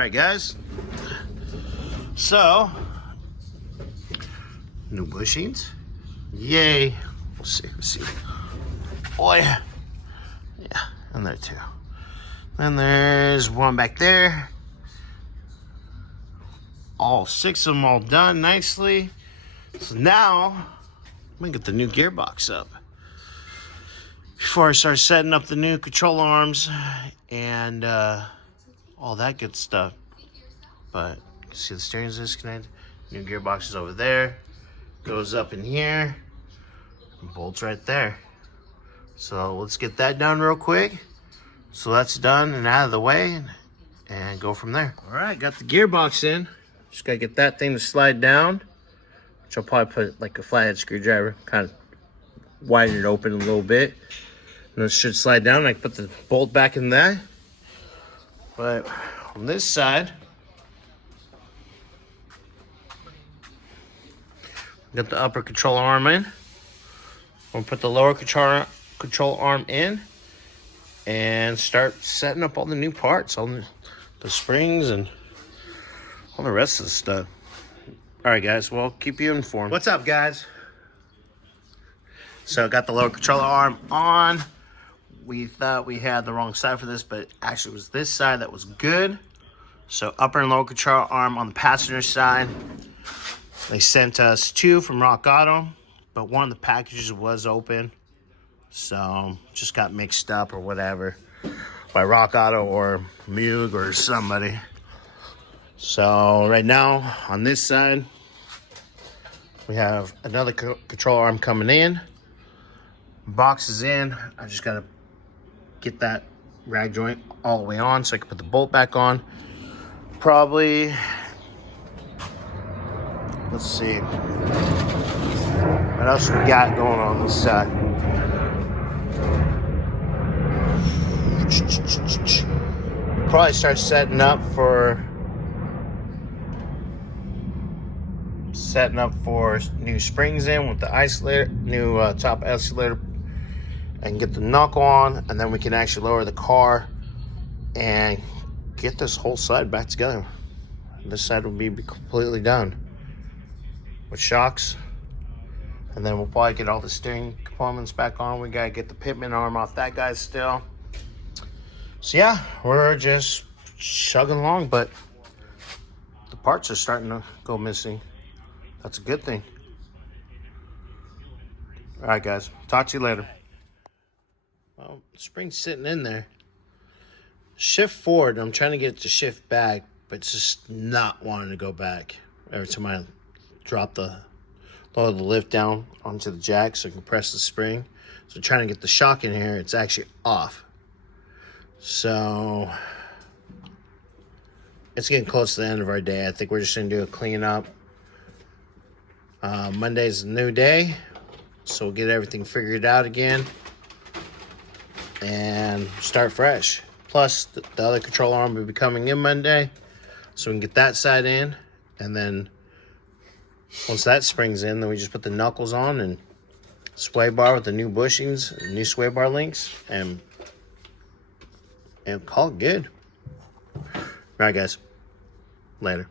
Alright guys, so new bushings, yay. Let's see, oh yeah, and there too. Then there's one back there, all 6 of them all done nicely. So now I'm gonna get the new gearbox up before I start setting up the new control arms and all that good stuff. But you can see the steering's disconnected. New gearbox is over there. Goes up in here. Bolts right there. So let's get that done real quick. So that's done and out of the way and go from there. All right, got the gearbox in. Just gotta get that thing to slide down, which I'll probably put like a flathead screwdriver, kind of widen it open a little bit. And it should slide down. I can put the bolt back in there. But on this side, got the upper control arm in. I'm gonna put the lower control arm in and start setting up all the new parts, all the springs and all the rest of the stuff. All right, guys, well, keep you informed. What's up, guys? So got the lower control arm on. We thought we had the wrong side for this, but actually it was this side that was good. So upper and lower control arm on the passenger side. They sent us 2 from Rock Auto, but one of the packages was open. So just got mixed up or whatever by Rock Auto or Mug or somebody. So right now on this side, we have another control arm coming in. Box is in. I just gotta get that rag joint all the way on so I can put the bolt back on. Probably, let's see, what else we got going on this side? Probably start setting up for new springs in with the isolator, new top isolator, and get the knuckle on, and then we can actually lower the car and get this whole side back together. This side will be completely done with shocks, and then we'll probably get all the steering components back on. We gotta get the pitman arm off that guy still. So yeah, we're just chugging along, but the parts are starting to go missing. That's a good thing. All right, guys, talk to you later. Well, the spring's sitting in there. Shift forward, I'm trying to get it to shift back, but it's just not wanting to go back. Every time I lower the lift down onto the jack so I can press the spring. So trying to get the shock in here, it's actually off. So it's getting close to the end of our day. I think we're just gonna do a cleanup. Monday's a new day, so we'll get everything figured out again and start fresh. Plus, the other control arm will be coming in Monday, so we can get that side in. And then once that spring's in, then we just put the knuckles on and sway bar with the new bushings, new sway bar links, and call it good. All right, guys. Later.